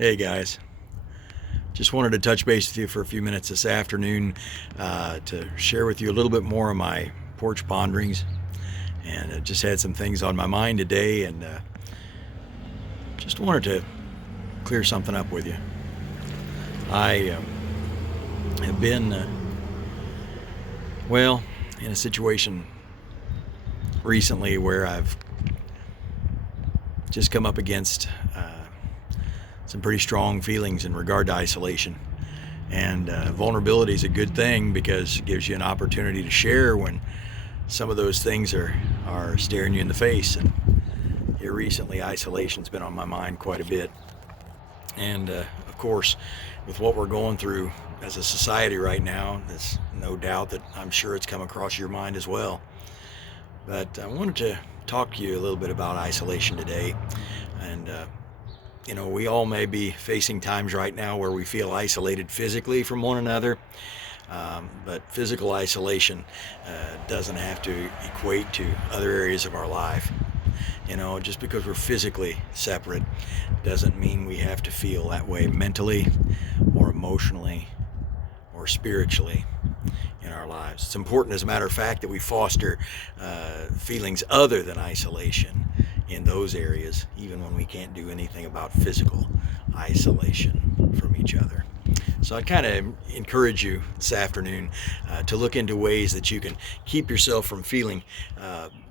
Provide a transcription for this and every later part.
Hey guys, just wanted to touch base with you for a few minutes this afternoon to share with you a little bit more of my porch ponderings. And I just had some things on my mind today, and just wanted to clear something up with you. I have been, in a situation recently where I've just come up against some pretty strong feelings in regard to isolation. And vulnerability is a good thing because it gives you an opportunity to share when some of those things are staring you in the face. And here recently, isolation's been on my mind quite a bit. And of course, with what we're going through as a society right now, there's no doubt that I'm sure it's come across your mind as well. But I wanted to talk to you a little bit about isolation today. And we all may be facing times right now where we feel isolated physically from one another, but physical isolation doesn't have to equate to other areas of our life. Just because we're physically separate doesn't mean we have to feel that way mentally or emotionally or spiritually in our lives. It's important, as a matter of fact, that we foster feelings other than isolation in those areas, even when we can't do anything about physical isolation from each other. So I kind of encourage you this afternoon to look into ways that you can keep yourself from feeling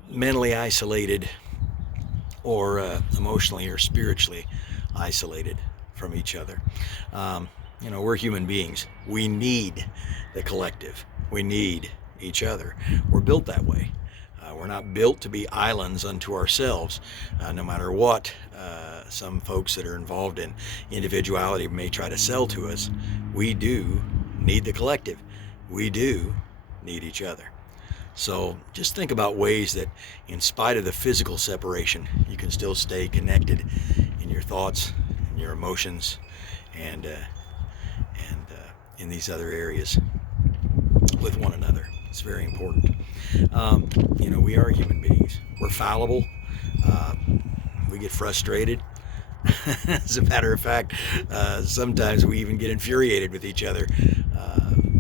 mentally isolated or emotionally or spiritually isolated from each other. We're human beings. We need the collective. We need each other. We're built that way. We're not built to be islands unto ourselves, no matter what some folks that are involved in individuality may try to sell to us. We do need the collective. We do need each other. So just think about ways that, in spite of the physical separation, you can still stay connected in your thoughts, in your emotions, and in these other areas with one another. It's very important. We are human beings. We're fallible. We get frustrated. As a matter of fact, sometimes we even get infuriated with each other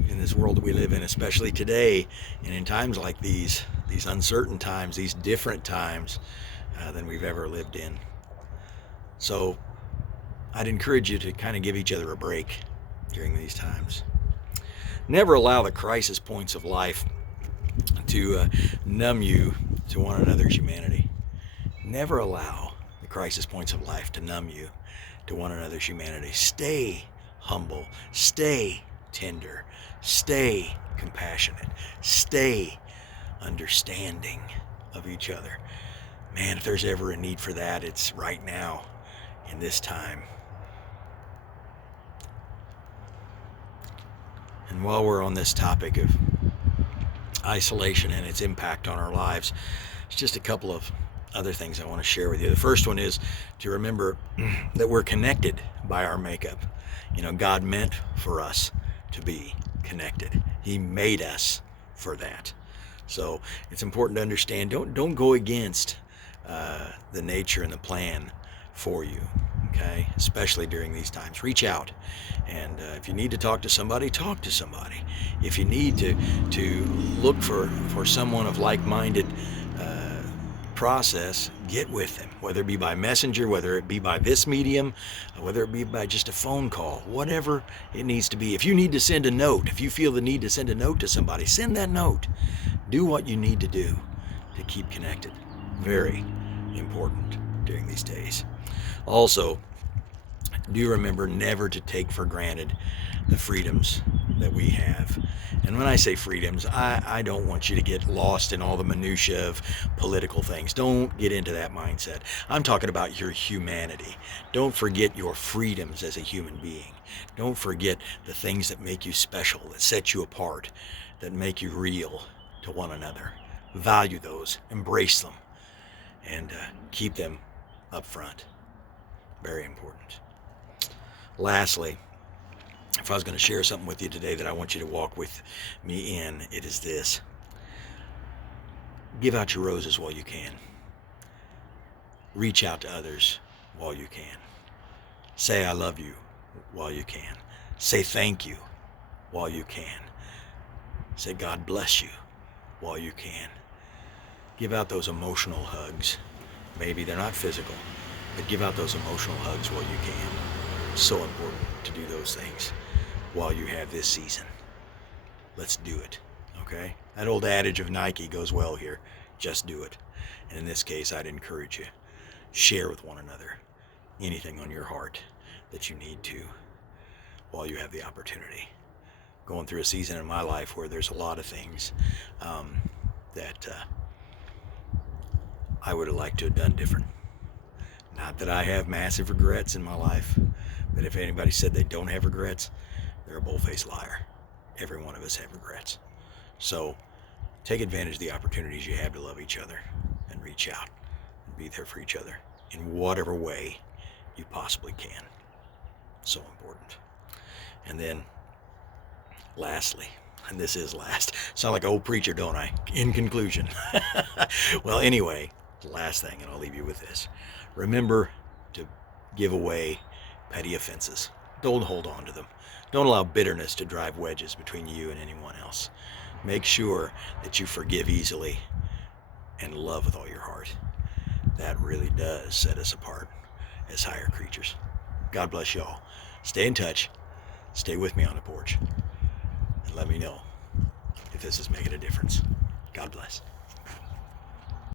in this world that we live in, especially today and in times like these uncertain times, these different times than we've ever lived in. So I'd encourage you to kind of give each other a break during these times. Never allow the crisis points of life to numb you to one another's humanity. Never allow the crisis points of life to numb you to one another's humanity. Stay humble. Stay tender. Stay compassionate. Stay understanding of each other. Man, if there's ever a need for that, it's right now in this time. And while we're on this topic of isolation and its impact on our lives, it's just a couple of other things I want to share with you. The first one is to remember that we're connected by our makeup. God meant for us to be connected. He made us for that. So it's important to understand, don't go against the nature and the plan for you, okay? Especially during these times. Reach out. And if you need to talk to somebody, talk to somebody. If you need to look for someone of like-minded process, get with them, whether it be by messenger, whether it be by this medium, whether it be by just a phone call, whatever it needs to be. If you need to send a note, if you feel the need to send a note to somebody, send that note. Do what you need to do to keep connected. Very important during these days. Also, do remember never to take for granted the freedoms that we have. And when I say freedoms, I don't want you to get lost in all the minutiae of political things. Don't get into that mindset. I'm talking about your humanity. Don't forget your freedoms as a human being. Don't forget the things that make you special, that set you apart, that make you real to one another. Value those, embrace them, and keep them up front. Very important. Lastly, if I was going to share something with you today that I want you to walk with me in, it is this. Give out your roses while you can. Reach out to others while you can. Say I love you while you can. Say thank you while you can. Say God bless you while you can. Give out those emotional hugs. Maybe they're not physical, but give out those emotional hugs while you can. So important to do those things while you have this season. Let's do it, okay? That old adage of Nike goes well here. Just do it. And in this case, I'd encourage you, share with one another anything on your heart that you need to while you have the opportunity. Going through a season in my life where there's a lot of things that I would have liked to have done different. Not that I have massive regrets in my life, but if anybody said they don't have regrets, they're a bull-faced liar. Every one of us have regrets. So take advantage of the opportunities you have to love each other and reach out and be there for each other in whatever way you possibly can. So important. And then lastly, and this is last, sound like an old preacher, don't I? In conclusion. Well, anyway, last thing, and I'll leave you with this. Remember to give away petty offenses. Don't hold on to them. Don't allow bitterness to drive wedges between you and anyone else. Make sure that you forgive easily and love with all your heart. That really does set us apart as higher creatures. God bless y'all. Stay in touch. Stay with me on the porch. And let me know if this is making a difference. God bless.